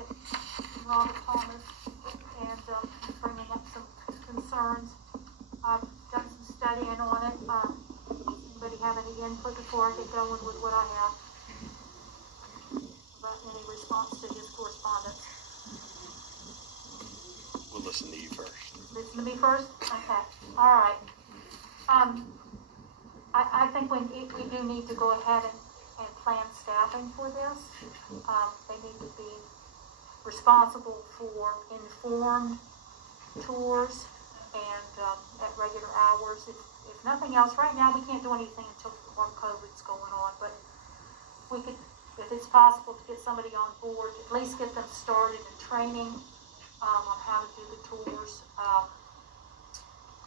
at Robert Thomas and bringing up some concerns. I've done some studying on it. Anybody have any input before I get going with what I have? About any response to his correspondence? We'll listen to you first. Listen to me first? Okay. All right. I think we do need to go ahead and plan staffing for this. They need to be responsible for informed tours and at regular hours. If nothing else, right now we can't do anything until COVID's going on, but we could, if it's possible to get somebody on board, at least get them started in training on how to do the tours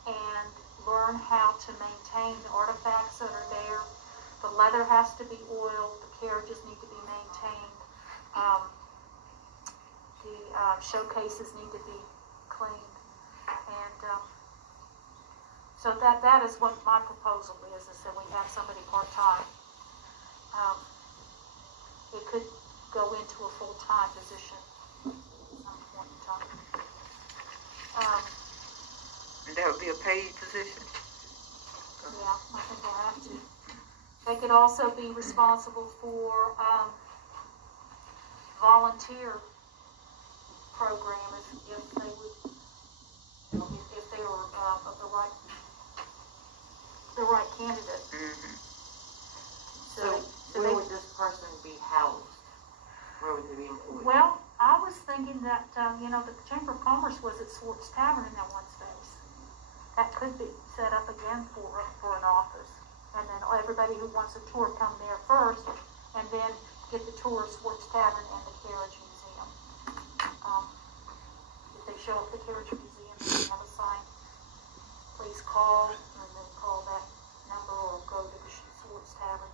and learn how to maintain the artifacts that are there. The leather has to be oiled, the carriages need to be maintained, the showcases need to be cleaned, and so that is what my proposal is that we have somebody part-time. It could go into a full-time position at some point in time. And that would be a paid position? Yeah, I think we'll have to. They could also be responsible for volunteer program if they would, if they were of the right candidate. Mm-hmm. So where would this person be housed? Where would they be employed? Well, I was thinking that the Chamber of Commerce was at Swartz Tavern in that one space. That could be set up again for an office, and then everybody who wants a tour come there first, and then get the tour of Swartz Tavern and the Carriage Museum. If they show up at the Carriage Museum, they have a sign. Please call, and then call that number, or go to the Swartz Tavern.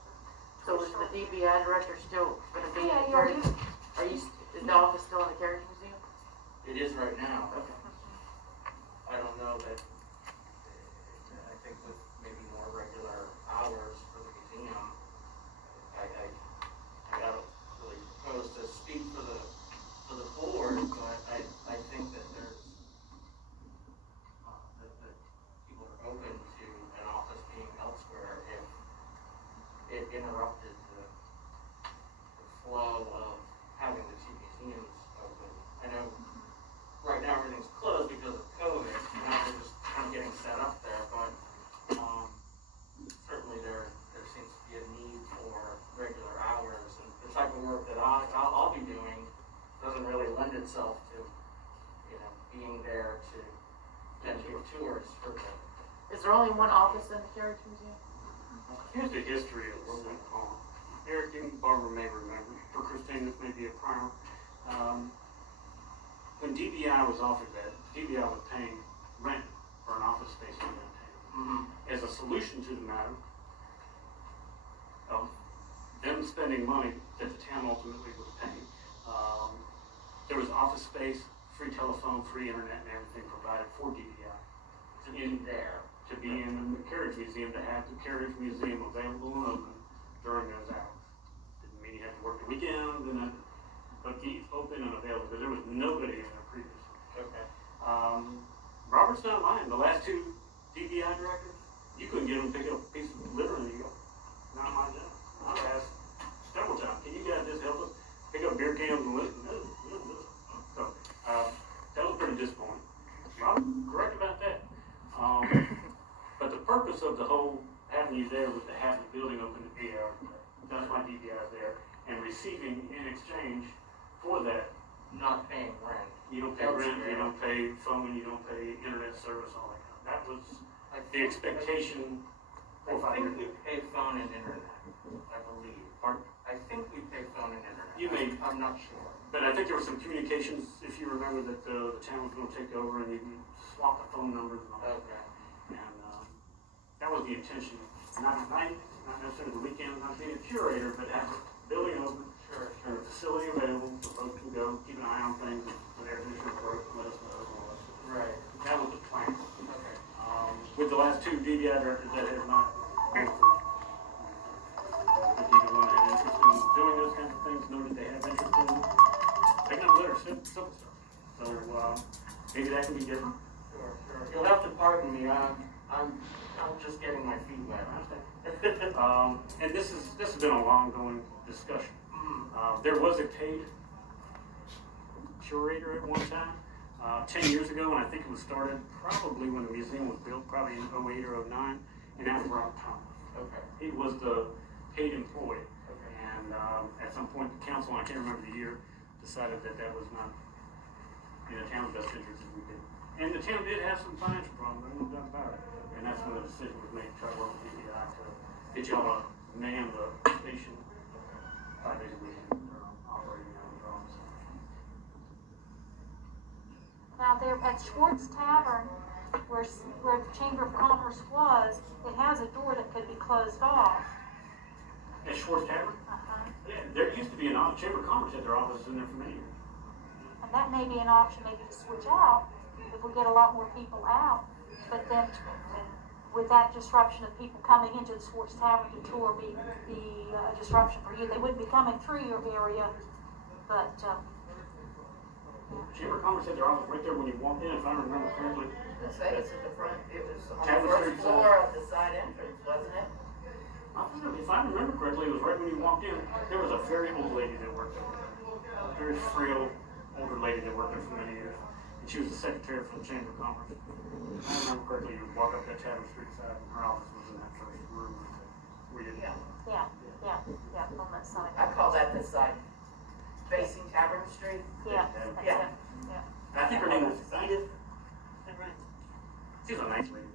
So is the DBI director still going to be in the Yeah, Carriage? Is the office still in the Carriage Museum? It is right now. Okay. I don't know that. I think with maybe more regular hours for the museum, I don't really propose to speak for the board, but I think that there's that people are open to an office being elsewhere if it interrupted the flow of having the two museums open. I know right now everything's closed because of COVID. Now they're just kind of getting set up there, but certainly there seems to be a need for regular hours, and the type of work that I'll be doing doesn't really lend itself to being there to give tours for them. Is there only one office in the Carriage Museum? Here's the history of what went on. Eric and Barbara may remember. For Christine, this may be a primer. When DBI was offered that, DBI was paying rent for an office space in downtown. Mm-hmm. As a solution to the matter of them spending money that the town ultimately was paying, there was office space, free telephone, free internet, and everything provided for DBI. To be there. To be in the Carriage Museum, to have the Carriage Museum available and open during those hours. Didn't mean you had to work the weekends, but keep open and available, because there was nobody in there previously. Okay. Robert's not lying. The last two DBI directors, you couldn't get them to pick up a piece of litter in New York. Not my job. I've asked several times, can you guys just help us pick up beer cans and litter? No. So, that was pretty disappointing. Robert, correct about that. But the purpose of the whole having you there was to have the building open to be there. That's why DBI is there. And receiving in exchange for that. Not paying rent. You don't pay rent, you don't pay phone, you don't pay internet service, all that kind of. That was the expectation. I think we pay phone and internet, I believe. Pardon? I think we pay phone and internet. You may. I'm not sure. But I think there were some communications, if you remember, that the town was going to take over and you can swap the phone numbers and all that. Okay. And that was the intention. Not at night, not necessarily the weekend, not being a curator, but have the building open. Sure. And the facility available so folks can go, keep an eye on things, when air conditioners broke, let us know. Right. That was the plan. Okay. With the last two DBI directors that have not gone through. If either one had interest in doing those kinds of things, know that they have interest in picking up litter, maybe that can be different. Sure, sure. You'll have to pardon me, I'm just getting my feet wet. And this has been a long-going discussion. There was a paid curator at one time, 10 years ago, and I think it was started probably when the museum was built, probably in 08 or 09, and that was Rob Thomas. Okay. He was the paid employee, Okay. and at some point the council, I can't remember the year, decided that that was not in the town's best interest if we did. And the town did have some financial problems, I no doubt about it, and that's when the decision was made to try to work with DPI to get y'all to man the station 5 days a week, operating out of the office. Now there at Schwartz Tavern, where the Chamber of Commerce was, it has a door that could be closed off. At Schwartz Tavern? Yeah, there used to be an Chamber of Commerce at their offices in there for many years. And that may be an option maybe to switch out if we get a lot more people out. But then with that disruption of people coming into the Schwartz Tavern to tour be a disruption for you. They wouldn't be coming through your area, but Chamber of Commerce had their office right there when you walked in, if I remember correctly. It's at the front, it was on the Tavern first Street floor side. of the side entrance, wasn't it? If I remember correctly, it was right when you walked in. There was a very old lady that worked there. A very frail, older lady that worked there for many years. And she was the secretary for the Chamber of Commerce. If I remember correctly, you would walk up that Tavern Street side, and her office was in that first room. Where you yeah, on that side. I call that the side facing Tavern Street. Yeah, that's Yeah. it. Yeah. I think her name was Edith. Is that right? She was a nice lady.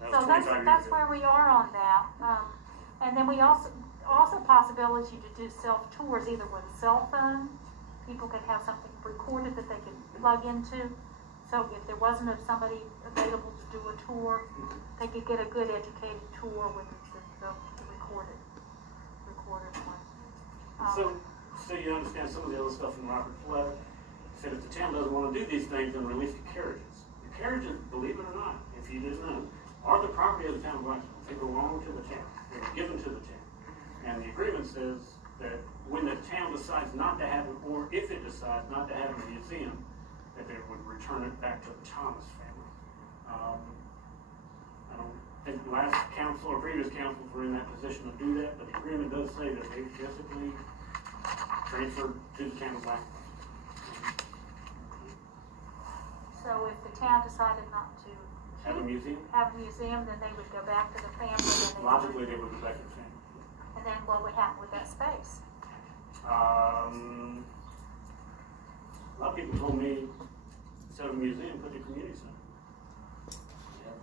That was So 25 years that's ago. where we are on that. And then we also possibility to do self tours either with a cell phone. People could have something recorded that they could plug into. So if there wasn't somebody available to do a tour, they could get a good educated tour with the recorded one. So you understand some of the other stuff in Robert's letter. He said if the town doesn't want to do these things, then release the carriages. The carriages, believe it or not, if you didn't know, are the property of the town of Blacksville. They belong to the town. They were given to the town. And the agreement says that when the town decides not to have it, or if it decides not to have a museum, that they would return it back to the Thomas family. I don't think the last council or previous councils were in that position to do that, but the agreement does say that they physically transferred to the town of Blacksville. So if the town decided not to Have a museum? have a museum, then they would go back to the family. And they Logically, they would go back to the family. And then what would happen with that space? A lot of people told me, instead of a museum, put the community center. Yeah.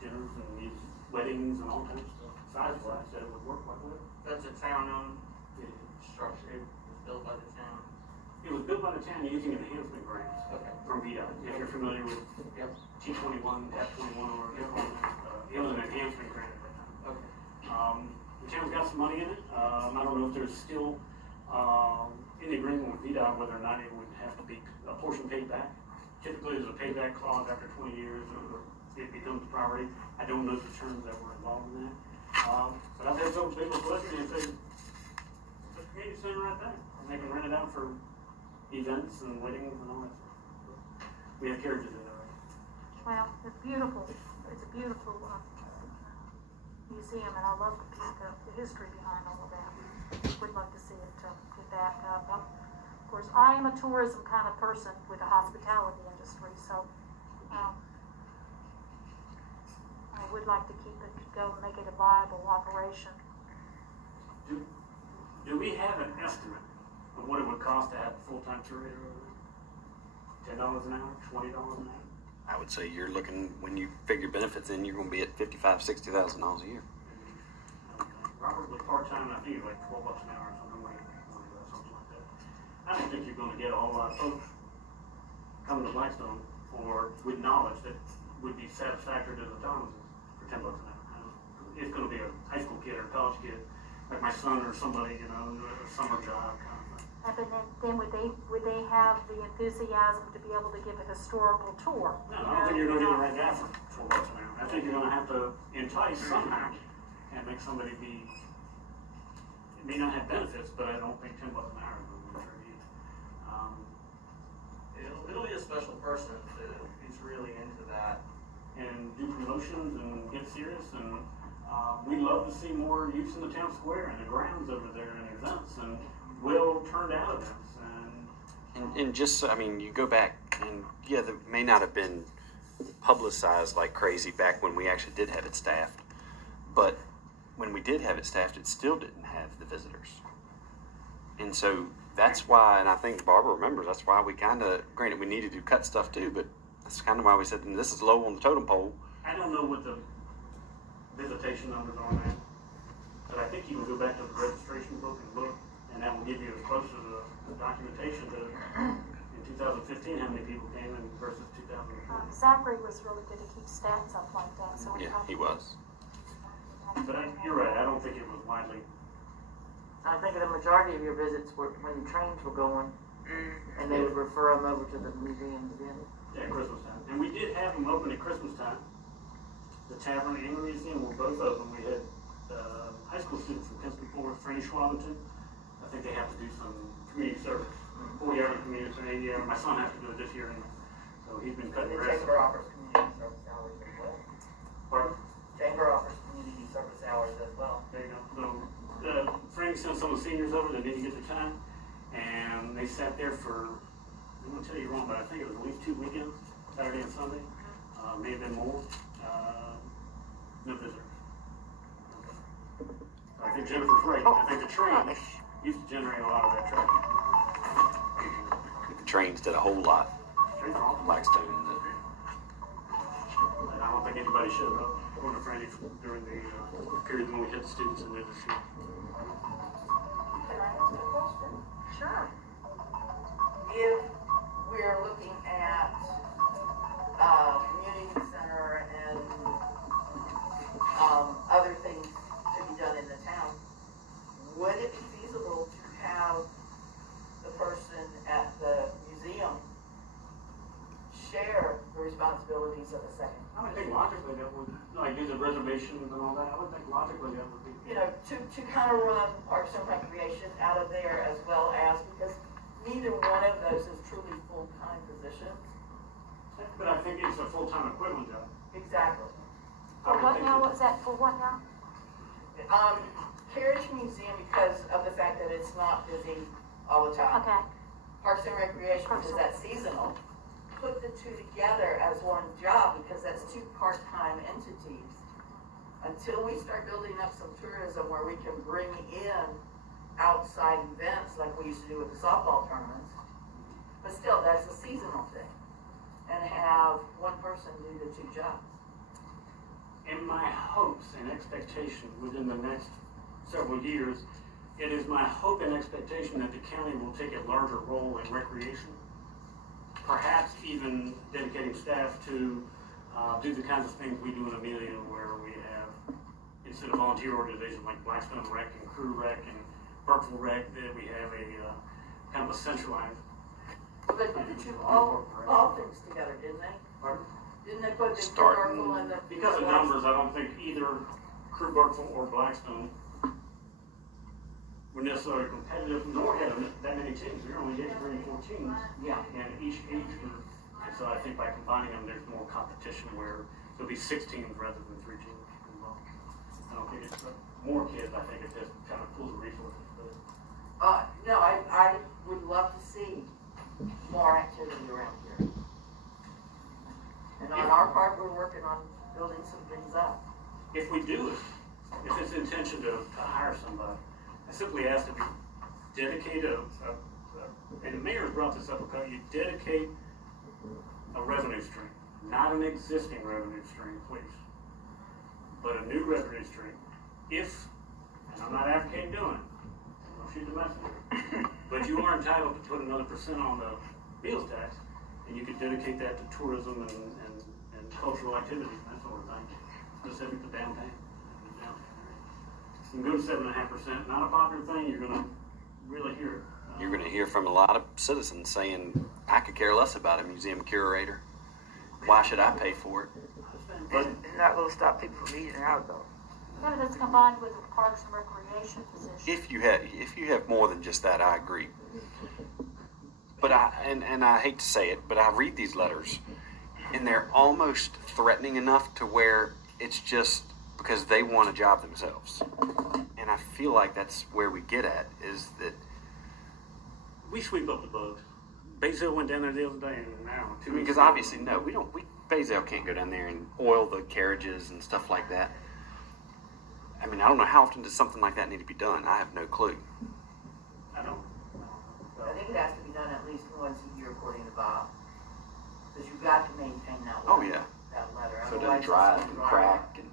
Dinners and weddings and all kinds of stuff. Size-wise, that it would work quite well. That's a town-owned structure, it was built by the town. It was built by the town using enhancement grants Okay. from VDOT. If you're familiar with Yep. T21, F21, or it was an enhancement grant at that time. Okay. The town's got some money in it. I don't know if there's still any agreement with VDOT whether or not it would have to be a portion paid back. Typically, there's a payback clause after 20 years, or it becomes property. I don't know the terms that were involved in that. But I've had some people listen and say, "There's a community center right there, and they can rent it out for events and weddings and all that stuff." We have carriages in there. Well, it's beautiful. It's a beautiful museum, and I love the history behind all of that. Would love to see it get back up. Of course, I am a tourism kind of person with the hospitality industry, so I would like to keep it, go make it a viable operation. Do we have an estimate of what it would cost to have a full-time curator over there? $10 an hour, $20 an hour? I would say you're looking, when you figure benefits in, you're going to be at $55,000, $60,000 a year. Robert was part-time, I think it was like $12 an hour or something like that. I don't think you're going to get a whole lot of folks coming to Blackstone or with knowledge that would be satisfactory to the Thomases for $10 an hour. It's going to be a high school kid or a college kid, like my son or somebody, a summer job kind of thing. But then would they have the enthusiasm to be able to give a historical tour? No, I don't think you're going to get the right guy for $12 an hour. I think you're going to have to entice somehow and make somebody be. It may not have benefits, but I don't think $10 an hour is going to be fair either. It'll be a special person who's really into that. And do promotions and get serious, and we love to see more use in the town square and the grounds over there and events and well turned out events. And just, so, I mean, you go back and yeah, there may not have been publicized like crazy back when we actually did have it staffed, but when we did have it staffed, it still didn't have the visitors. And so that's why, and I think Barbara remembers, that's why we kind of, granted we needed to cut stuff too, but that's kind of why we said this is low on the totem pole. I don't know what the visitation numbers are now, but I think you can go back to the registration book and look, and that will give you as close to the documentation to in 2015 how many people came in versus 2020. Zachary was really good to keep stats up like that, so we Yeah, probably- he was. But you're right, I don't think it was widely. I think the majority of your visits were when the trains were going, and they would refer them over to the museums then. Yeah, Christmas time. And we did have them open at Christmas time. The tavern and the museum were both open. We had high school students from Penske Forest, Franny Schwabington. I think they have to do some community service. 40-hour community service, 80-hour. My son has to do it this year, and so he's been cutting The grass. Chamber offers community service hours as well. Pardon? Chamber offers community service hours as well. There you go. So Franny sent some of the seniors over that didn't get the time, and they sat there for, I'm going to tell you wrong, but I think it was at least 2 weekends, Saturday and Sunday. May have been more. No visitors. I think Jennifer's right. I think the train used to generate a lot of that traffic. The trains did a whole lot. Trains are awful. Blackstone. And I don't think anybody showed up on the Friday during the period when we had students in there this year. Can I ask a question? Sure. If we're looking at community center and other things to be done in the town, would it be feasible to have the person at the museum share the responsibilities of a second? I would think logically that would, like, do the reservations and all that. I would think logically that would be. You know, to kind of run Parks and Recreation out of there as well as, because neither one of those is truly full-time positions. But I think it's a full-time equivalent job. Exactly. For what now? What's that for what now? Carriage Museum, because of the fact that it's not busy all the time. Okay. Parks and Recreation, because that's seasonal. Put the two together as one job, because that's two part-time entities. Until we start building up some tourism where we can bring in outside events like we used to do with the softball tournaments. But still, that's a seasonal thing. And have one person do the two jobs. In my hopes and expectation within the next several years, it is my hope and expectation that the county will take a larger role in recreation. Perhaps even dedicating staff to do the kinds of things we do in Amelia, where we have, instead of volunteer organizations like Blackstone Rec and Crew Rec and Burkeville Rec, that we have a kind of a centralized. But they put the two all things together, didn't they? Pardon? Didn't they put the Starting- Burkeville and the... Because of numbers, I don't think either Crew Burkeville or Blackstone were necessarily competitive, nor had that many teams. We were only getting 3 and 4 teams. Yeah. And each age group. And so I think by combining them, there's more competition where there'll be 6 teams rather than 3 teams involved. I don't think it's more kids. I think it just kind of pulls the resources. But No, I would love to see more activity around here. And on our part, we're working on building some things up. if we do it, if it's the intention to hire somebody, I simply ask that we dedicate and the mayor brought this up, because you dedicate a revenue stream, not an existing revenue stream, please, but a new revenue stream. If, and I'm not advocating doing it, don't shoot the messenger, but you are entitled to put another % on the meals tax, and you could dedicate that to tourism and cultural activities and that sort of thing, specific to downtown. You can go to 7.5%, not a popular thing, you're gonna really hear it. You're going to hear from a lot of citizens saying, I could care less about a museum curator. Why should I pay for it? But It's not gonna stop people from eating out though. Yeah, but it's combined with the Parks and Recreation position. If you have more than just that, I agree. But I hate to say it, but I read these letters, and they're almost threatening enough to where it's just because they want a job themselves. And I feel like that's where we get at, is that We sweep up the bugs. Basil went down there the other day, and now because obviously Bazel can't go down there and oil the carriages and stuff like that. I mean, I don't know how often does something like that need to be done. I have no clue. I don't. I think it has to be done at least once a year according to Bob. Because you've got to maintain that Oh, letter. yeah. That letter. So it Otherwise doesn't dry it's and gonna crack and.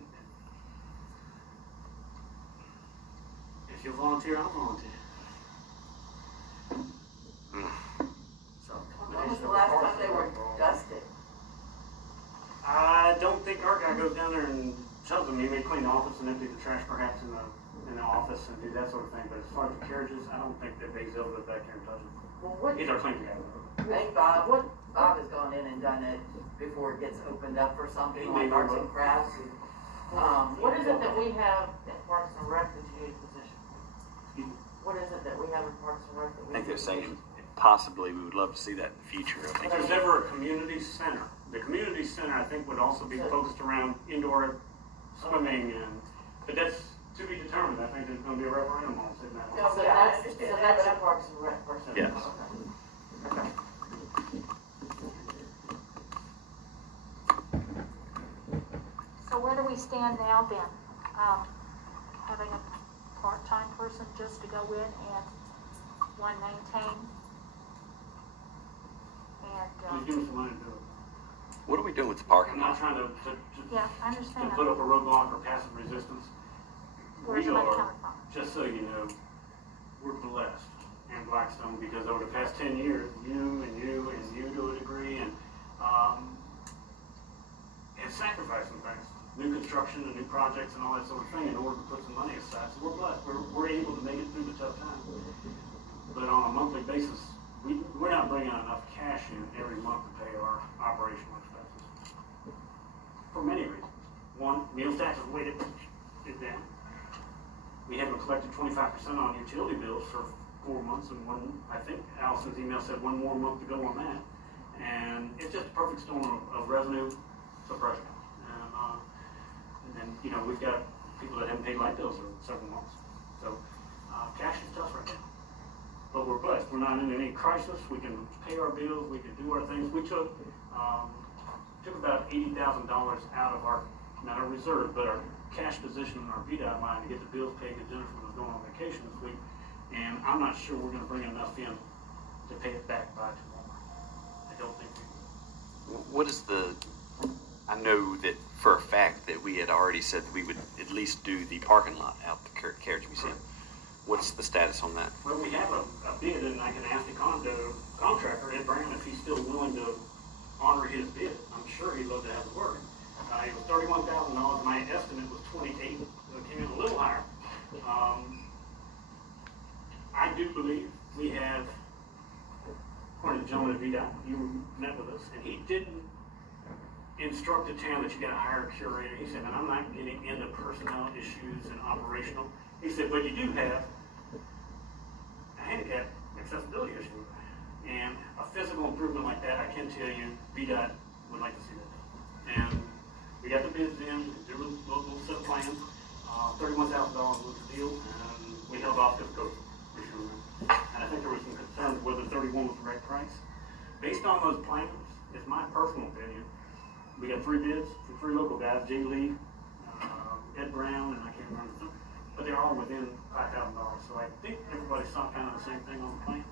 If you volunteer, I'll volunteer. So, when was the last time they were dusted? I don't think our guy goes down there and shoves them. He may clean the office and empty the trash perhaps in the office and do that sort of thing. But as far as the carriages, I don't think that Basil goes back there and touches them. Well, what, He's our cleaning guy. I think Bob has gone in and done it before it gets opened up for something He like may arts well. and crafts. What is it that we have in Parks and Rec that you need a position? Excuse me. What is it that we have in Parks and Rec that we I think need they're a saying position? possibly we would love to see that in the future. I think If there's ever a community center, the community center I think would also be focused around indoor swimming but that's to be determined. I think there's going to be a referendum on sitting that one. No, So yeah, I that's understand a that. Parks and Rec person? Yes. Okay. Okay. So where do we stand now then? Having a part-time person just to go in and maintain? And, He's giving some money to do it. what are we doing with the I'm parking not lot? trying to yeah, I understand. put up a roadblock or passive resistance. Where's the We money are, coming from? just so you know, we're blessed in Blackstone because over the past 10 years, you to a degree, and sacrificed some things. New construction and new projects and all that sort of thing in order to put some money aside. So we're blessed. We're able to make it through the tough times. But on a monthly basis, we're not bringing enough cash in every month to pay our operational expenses. For many reasons. One, meals taxes weighted it down. We haven't collected 25% on utility bills for 4 months, and I think Allison's email said one more month to go on that. And it's just a perfect storm of revenue suppression. And then, we've got people that haven't paid light bills for several months. So, cash is tough right now. But we're blessed. We're not in any crisis. We can pay our bills. We can do our things. We took about $80,000 out of our, not our reserve, but our cash position in our VDOT line to get the bills paid because Jennifer was going on vacation this week. And I'm not sure we're going to bring enough in to pay it back by tomorrow. I don't think we will. What is I know that for a fact that we had already said that we would at least do the parking lot out the Carriage Museum. What's the status on that? Well, we have a bid, and I can ask the contractor, Ed Brown, if he's still willing to honor his bid. I'm sure he'd love to have it work. It was $31,000. My estimate was $28,000, so it came in a little higher. I do believe we have, according to the gentleman at VDOT, you met with us, and he didn't instruct the town that you got to hire a curator. He said, and I'm not getting into personnel issues and operational. He said, but you do have a handicap accessibility issue. And a physical improvement like that, I can tell you, VDOT would like to see that. And we got the bids in, there was a little set of plans, $31,000 was the deal, and we held off because of COVID issue. And I think there was some concerns whether 31 was the right price. Based on those plans, it's my personal opinion, we got 3 bids from 3 local guys, Jay Lee, Ed Brown, and I can't remember them, but they're all within $5,000. So I think everybody saw kind of the same thing on the plans.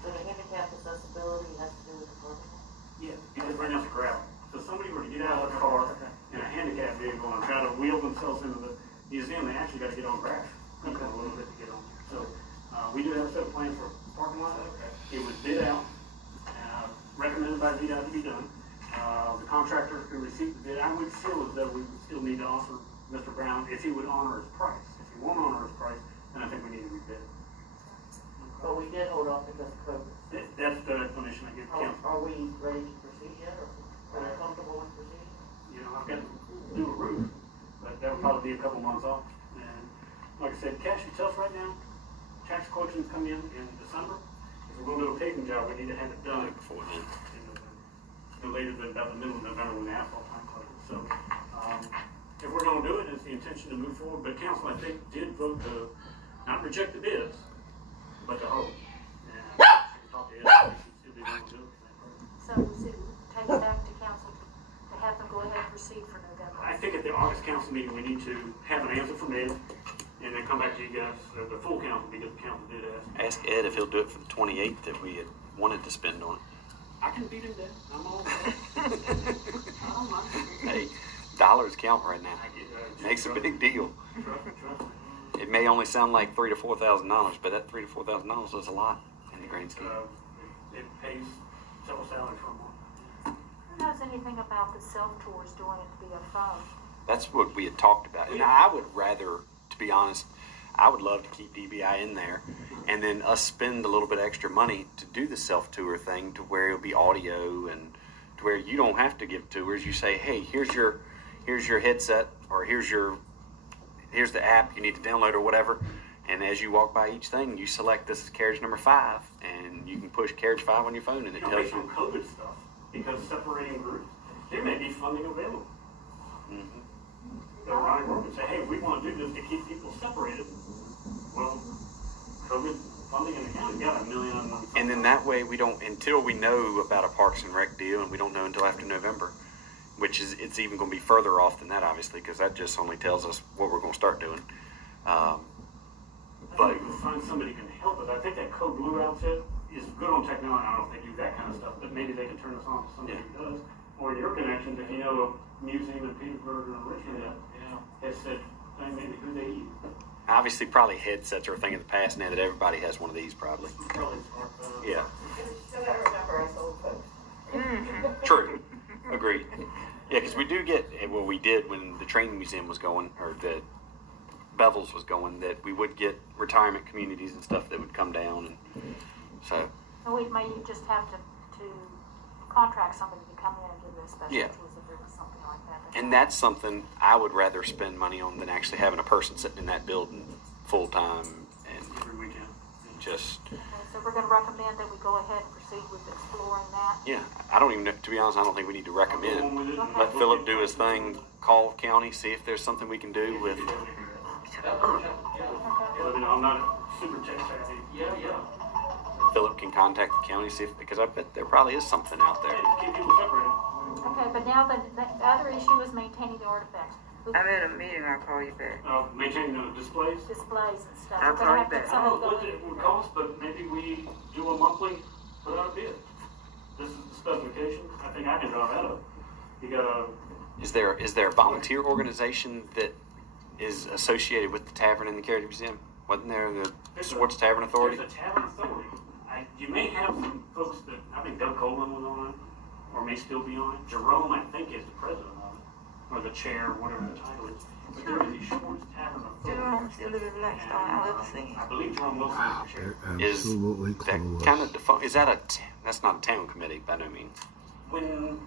So the handicap accessibility has to do with the parking lot? Yeah, because right now it's gravel. So if somebody were to get out of their car in a handicap vehicle and try to wheel themselves into the museum, they actually got to get on grass a little bit to get on there. So we do have a set of plans for parking lot. It was bid out, recommended by VDOT to be done. The contractor who received the bid, I would feel as though we would still need to offer Mr. Brown if he would honor his price. If he won't honor his price, then I think we need to rebid. But we did hold off because of COVID. That's the explanation I give council. Are we ready to proceed yet, or are we comfortable with proceeding? I've got to do a roof, but that would probably be a couple months off. And like I said, cash is tough right now. Tax collections come in December. If If we're gonna do a paving job, we need to have it done Before then. no later than about the middle of November when the asphalt time closes. So, if we're gonna do it, it's the intention to move forward, but council, I think, did vote to not reject the bids, but to hold. And talk to Ed, see if they want to do it. So take it back to council to have them go ahead and proceed for November. I think at the August council meeting, we need to have an answer from Ed, and then come back to you guys, the full council, because the council did ask. Ask Ed if he'll do it for the 28th that we had wanted to spend on it. I can beat him there. I'm all I don't mind. Hey, dollars count right now. I get, Makes a big deal. Trust me. It may only sound like $3,000 to $4,000, but that $3,000 to $4,000 is a lot in the grand scheme. It pays several salaries for a month. Who knows anything about the self-tours doing it via phone? That's what we had talked about. And I would rather, to be honest, I would love to keep DBI in there and then us spend a little bit extra money to do the self-tour thing to where it'll be audio and to where you don't have to give tours. You say, hey, here's your headset or here's the app you need to download or whatever. And as you walk by each thing, you select this is carriage number 5 and you can push carriage 5 on your phone and it tells Based on you. COVID stuff, because separating groups, there may be funding available. Mhm. Go around the group and say, hey, we want to do this to keep people separated. Well, COVID funding in the county got $1 million. And then that way we don't, until we know about a Parks and Rec deal, and we don't know until after November, which is, it's even going to be further off than that, obviously, because that just only tells us what we're going to start doing. I But think we can find somebody who can help us. I think that Code Blue outfit is good on technology. I don't know if they do that kind of stuff, but maybe they can turn us on to somebody who does. Or your connections, if you know a museum in Petersburg or Richmond has said, maybe who they use. obviously, probably headsets are a thing of the past now that everybody has one of these, probably. Probably smartphone. Yeah, You still gotta remember us old folks. true. Agreed. Yeah, because we do get, well, we did when the training museum was going, or the Bevels was going, that we would get retirement communities and stuff that would come down. And so, And we may just have to contract somebody to come in and give us special Yeah. tours if there was something like that. and that's something I would rather spend money on than actually having a person sitting in that building full time and Every weekend. just, Okay, so we're gonna recommend that we go ahead and proceed with exploring that. yeah, I don't even know, to be honest, I don't think we need to Go on recommend. with it and Let Philip do his thing, call county, see if there's something we can do with, Well, I'm not super tech savvy. Yeah. Philip can contact the county, see if, because I bet there probably is something out there. Hey, keep people separated. Okay, but now the other issue is maintaining the artifacts. I'm in a meeting, I'll call you back. Maintaining the displays. Displays and stuff. I'll We're call gonna you have to back. have I don't know somebody what go it in. would cost, but maybe we do a monthly, put out a bid. This is the specification. I think I can draw that up. You got a, Is there a volunteer organization that is associated with the tavern and the Carriage Museum? Wasn't there the Sports Tavern Authority? there's a tavern authority. You may have some folks that, I think Doug Coleman was on it, or may still be on it. Jerome, I think, is the president of it, or the chair, whatever the title is. But there is a Schwartz Tavern Authority. Jerome still live in Blackstone, I love singing. I believe Jerome Wilson is the chair. Is Absolutely that close. kind of is that that's not a town committee by no means. When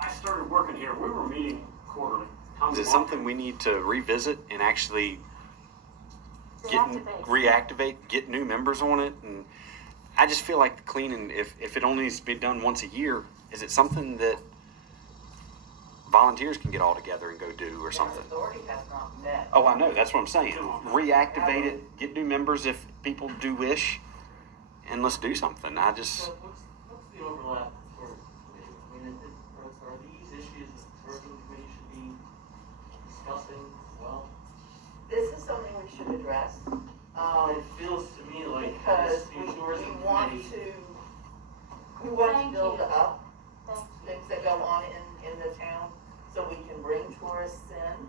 I started working here, we were meeting quarterly. Is it something we need to revisit and actually reactivate, get new members on it? And I just feel like the cleaning, if it only needs to be done once a year, is it something that volunteers can get all together and go do or something? The authority has not met. Oh, I know. That's what I'm saying. Reactivate it, get new members if people do wish, and let's do something. I just, So what's the overlap for committee? I mean, are these issues that the working committee should be discussing as well? This is something we should address, It feels to me like because this we tourism want committee. we want Thank to build you. up Thank things that go on in the town, so we can bring tourists in.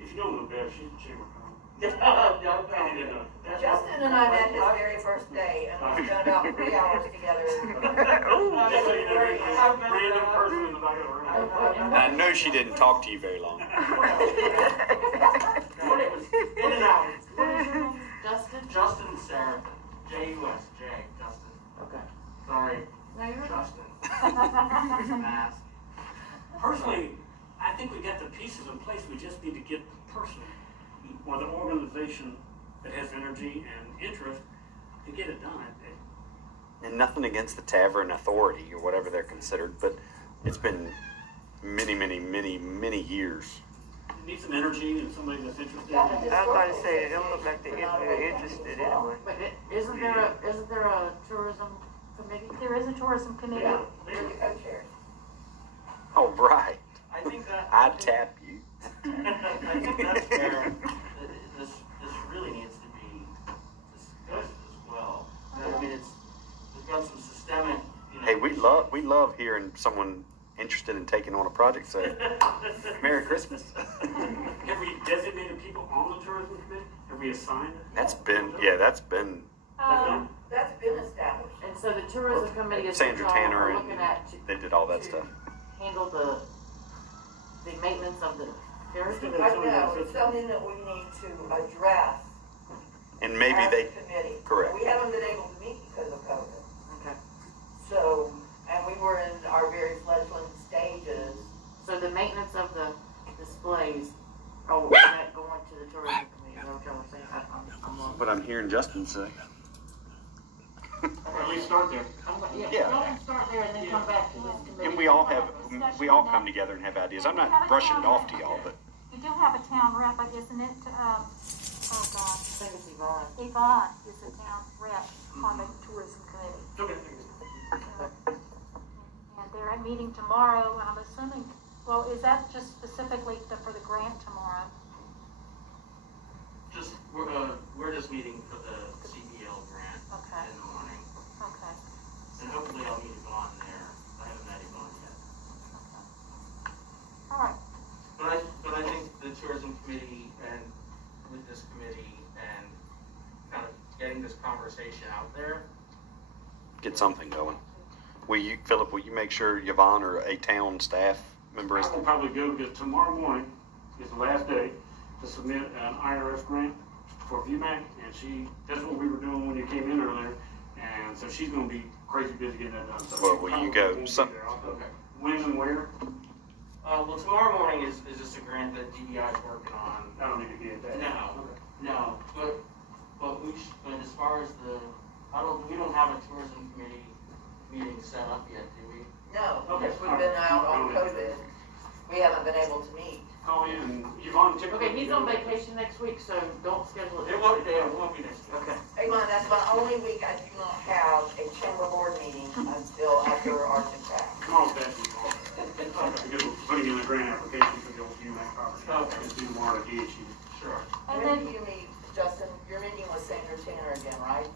If you don't know Bev, she's the chamber. Justin and I met his very first day, and we spent about 3 hours together. Just so you know, there's a random person in the back of the room. I know she didn't talk to you very long. In and out. Justin Sarah. J-U-S, J, Justin. Okay. Sorry, No, you're Justin. Mask. Personally, I think we got the pieces in place. We just need to get the person or the organization that has energy and interest to get it done. And nothing against the Tavern Authority or whatever they're considered, but it's been many, many, many, many years. It needs some energy and somebody that's interested. Yeah, I was about to say, they don't look like they're interested anyway. But isn't there a tourism committee? There is a tourism committee. Yeah, we're the co-chairs. Oh, right. I think that. I'd tap you. I think that's where this really needs to be discussed as well. I mean, it's got some systemic. You know, Hey, we love hearing someone interested in taking on a project. So, Merry Christmas. Have we designated people on the tourism committee? Have we assigned? That's been. That's been That's been established. And so the tourism committee is Sandra Tanner are and looking at to they did all that to stuff. handle the maintenance of the heritage. I know, it's something that we need to address And maybe as they. a committee. Correct. We haven't been able to meet because of COVID. Okay. So, and we were in our very fledgling stages. So the maintenance of the displays, oh, that going to the tourism committee, is that what y'all were saying? I'm on. What I'm hearing Justin say. Or at least start there. Yeah. Y'all can start there and then come back to this committee. And we all come together and have ideas. I'm not brushing it off to y'all, but You do have a town rep, isn't it? Oh I God, think it's Yvonne. Yvonne is a town rep on the tourism committee. Okay. And they're at meeting tomorrow, and I'm assuming, well, is that just specifically for the grant tomorrow? we're just meeting for the CBL grant Okay. in the morning, Okay, and hopefully I'll meet Yvonne there. I haven't met Yvonne yet. all right. But I think the tourism committee and with this committee and kind of getting this conversation out there. get something going. Philip, will you make sure Yvonne or a town staff member is I will probably go because tomorrow morning is the last day to submit an IRS grant for VMAC, and that's what we were doing when you came in earlier, and so she's gonna be crazy busy getting that done. So Well, she will probably you go won't be some- there. Okay. When and where? Well, tomorrow morning is just a grant that DEI is working on. I don't need to get that. No, but as far as we don't have a tourism committee meeting set up yet, do we? No, Okay. because we've been out on COVID. We haven't been able to meet. Call in, Yvonne typically. Okay, he's on vacation next week, so don't schedule it. It won't be next week. Okay. Hey, Lon, that's the only week I do not have a chamber board meeting until after Arts and Crafts. Tomorrow's bad for because we're putting in a grant application for the old VMAC property. Okay. It's due tomorrow at DHU. Sure. And When then, do you meet, Justin? You're meeting with Sandra Tanner again, right?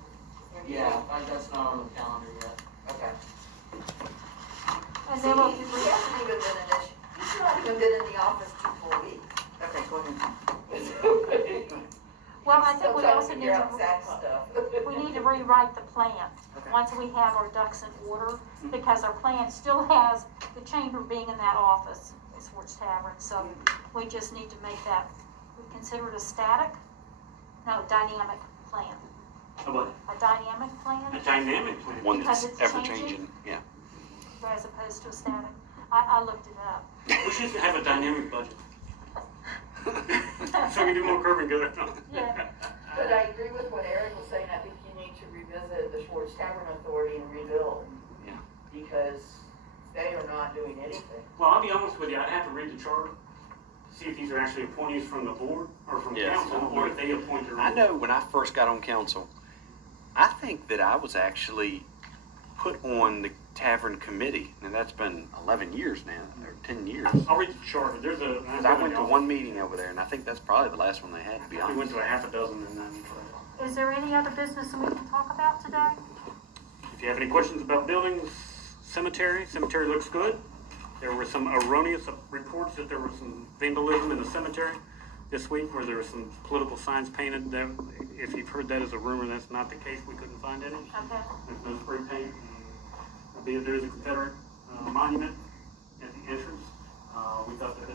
Yeah, that's not on the calendar yet. Okay. and then we'll, See, she hasn't even been in this, she's not even been in the office 2 full weeks. Okay, go ahead. well, I think Still we trying to also need figure out Zach to, stuff. we need to rewrite the plan. Okay. Once we have our ducks in order, because our plan still has the chamber being in that office, is Swartz Tavern, so we just need to make that, we consider it a static, no, dynamic plan. How about A dynamic plan, a dynamic plan? one Because that's it's ever changing? changing. Yeah. as opposed to a static. I looked it up. We should have a dynamic budget. So we do more curb and gutter. Yeah. But I agree with what Eric was saying. I think you need to revisit the Schwartz Tavern Authority and rebuild. Yeah. Because they are not doing anything. Well, I'll be honest with you, I'd have to read the charter to see if these are actually appointees from the board or from Yes. council, or if they appoint their own. I know when I first got on council, I think that I was actually put on the tavern committee, and that's been 11 years now, or 10 years. I'll read the charter. There's a. 'Cause I went to one meeting over there, and I think that's probably the last one they had, to be We honest. went to a half a dozen and then. Is there any other business that we can talk about today? If you have any questions about buildings, cemetery looks good. There were some erroneous reports that there was some vandalism in the cemetery this week, where there were some political signs painted. There, if you've heard that as a rumor, that's not the case. We couldn't find any. Okay. There's no spray paint. Albeit there is a Confederate monument at the entrance. We thought that